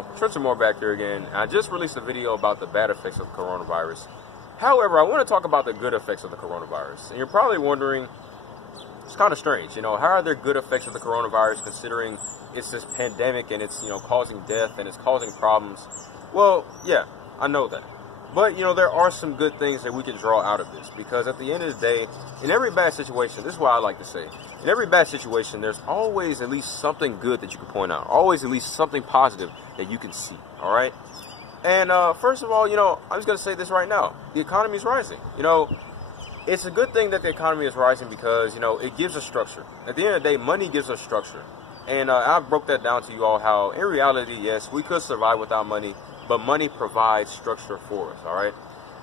y'all. Trenton back here again. I just released a video about the bad effects of coronavirus. However, I want to talk about the good effects of the coronavirus. And you're probably wondering, it's kind of strange, how are there good effects of the coronavirus considering it's this pandemic and it's, causing death and it's causing problems? Well, yeah, I know that. But, there are some good things that we can draw out of this, because at the end of the day, in every bad situation, this is what I like to say, in every bad situation, there's always at least something good that you can point out, always at least something positive that you can see, all right? And first of all, I'm just going to say this right now, the economy is rising. It's a good thing that the economy is rising because, it gives us structure. At the end of the day, money gives us structure. And I broke that down to you all how, in reality, yes, we could survive without money, but money provides structure for us, all right?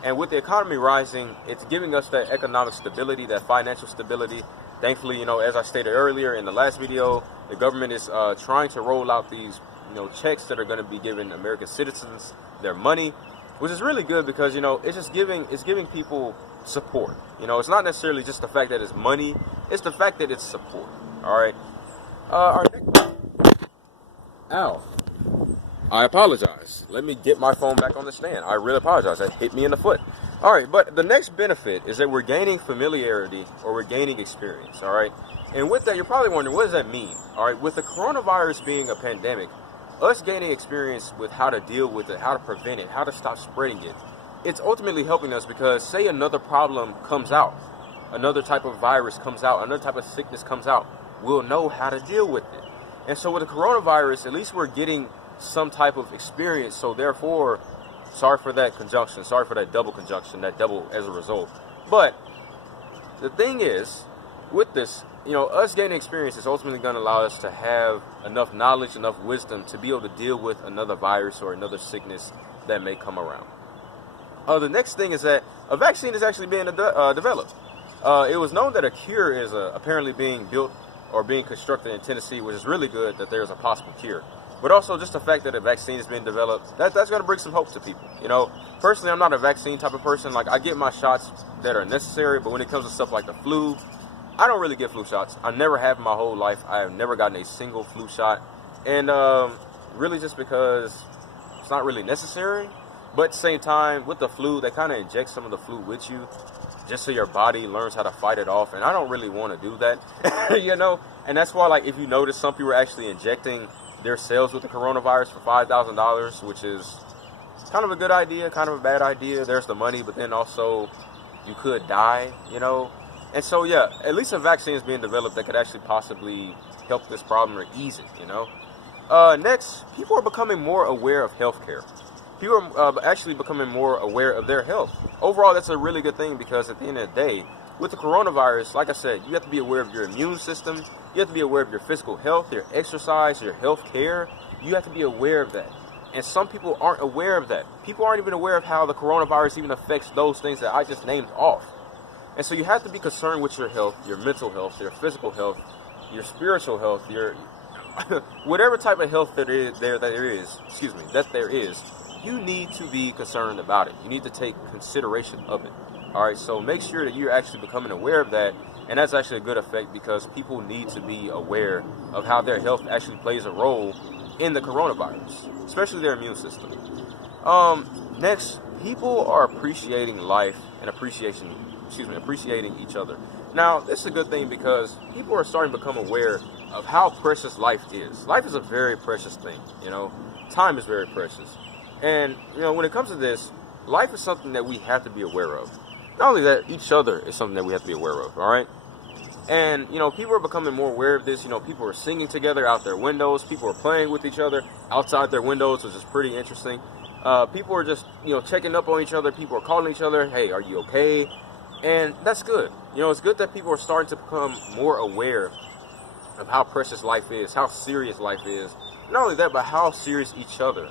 And with the economy rising, it's giving us that economic stability, that financial stability. Thankfully, as I stated earlier in the last video, the government is trying to roll out these, checks that are going to be giving American citizens their money, which is really good because, it's giving people support. It's not necessarily just the fact that it's money, it's the fact that it's support, all right? Ow. I apologize. Let me get my phone back on the stand. I really apologize. That hit me in the foot. All right, but the next benefit is that we're gaining familiarity or we're gaining experience, all right? And with that, you're probably wondering, what does that mean? All right, with the coronavirus being a pandemic, us gaining experience with how to deal with it, how to prevent it, how to stop spreading it, it's ultimately helping us because say another problem comes out, another type of virus comes out, another type of sickness comes out, we'll know how to deal with it. And so with the coronavirus, at least we're getting some type of experience, so therefore, sorry for that conjunction, sorry for that double conjunction, that double as a result. But the thing is, with this, us gaining experience is ultimately going to allow us to have enough knowledge, enough wisdom to be able to deal with another virus or another sickness that may come around. The next thing is that a vaccine is actually being developed. It was known that a cure is apparently being built or being constructed in Tennessee, which is really good that there's a possible cure. But also just the fact that a vaccine is being developed, that's going to bring some hope to people. Personally, I'm not a vaccine type of person. Like, I get my shots that are necessary, but when it comes to stuff like the flu, I don't really get flu shots. I never have in my whole life. I have never gotten a single flu shot. And really just because it's not really necessary. But at the same time, with the flu, they kind of inject some of the flu with you just so your body learns how to fight it off. And I don't really want to do that, And that's why, like, if you notice, some people are actually injecting their cells with the coronavirus for $5,000, which is kind of a good idea, kind of a bad idea. There's the money, but then also you could die, And so, yeah, at least a vaccine is being developed that could actually possibly help this problem or ease it, Next, people are becoming more aware of healthcare. People are actually becoming more aware of their health. Overall, that's a really good thing because at the end of the day, with the coronavirus, like I said, you have to be aware of your immune system. You have to be aware of your physical health, your exercise, your health care. You have to be aware of that. And some people aren't aware of that. People aren't even aware of how the coronavirus even affects those things that I just named off. And so you have to be concerned with your health, your mental health, your physical health, your spiritual health, your whatever type of health that there is, you need to be concerned about it. You need to take consideration of it. All right, so make sure that you're actually becoming aware of that, and that's actually a good effect because people need to be aware of how their health actually plays a role in the coronavirus, especially their immune system. Next, people are appreciating life and appreciating each other. Now, this is a good thing because people are starting to become aware of how precious life is. Life is a very precious thing, Time is very precious. And, when it comes to this, life is something that we have to be aware of. Not only that, each other is something that we have to be aware of, all right? And, people are becoming more aware of this. People are singing together out their windows. People are playing with each other outside their windows, which is pretty interesting. People are just, checking up on each other. People are calling each other, hey, are you okay? And that's good. It's good that people are starting to become more aware of how precious life is, how serious life is. Not only that, but how serious each other,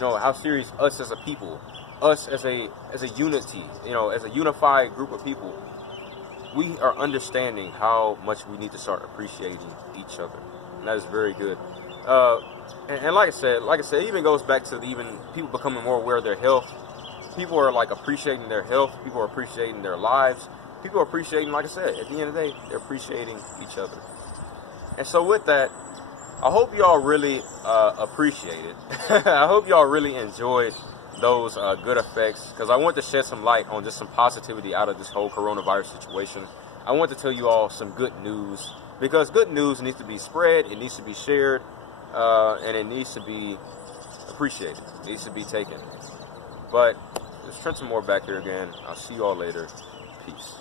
how serious us as a people, us as a unity, as a unified group of people. We are understanding how much we need to start appreciating each other. And that is very good. And like I said, it even goes back to even people becoming more aware of their health. People are like appreciating their health. People are appreciating their lives. People are appreciating, like I said, at the end of the day, they're appreciating each other. And so with that, I hope y'all really appreciate it. I hope y'all really enjoyed those good effects, because I want to shed some light on just some positivity out of this whole coronavirus situation. I want to tell you all some good news, because good news needs to be spread, it needs to be shared, and it needs to be appreciated. It needs to be taken. But it's Trenton more back here again. I'll see you all later. Peace.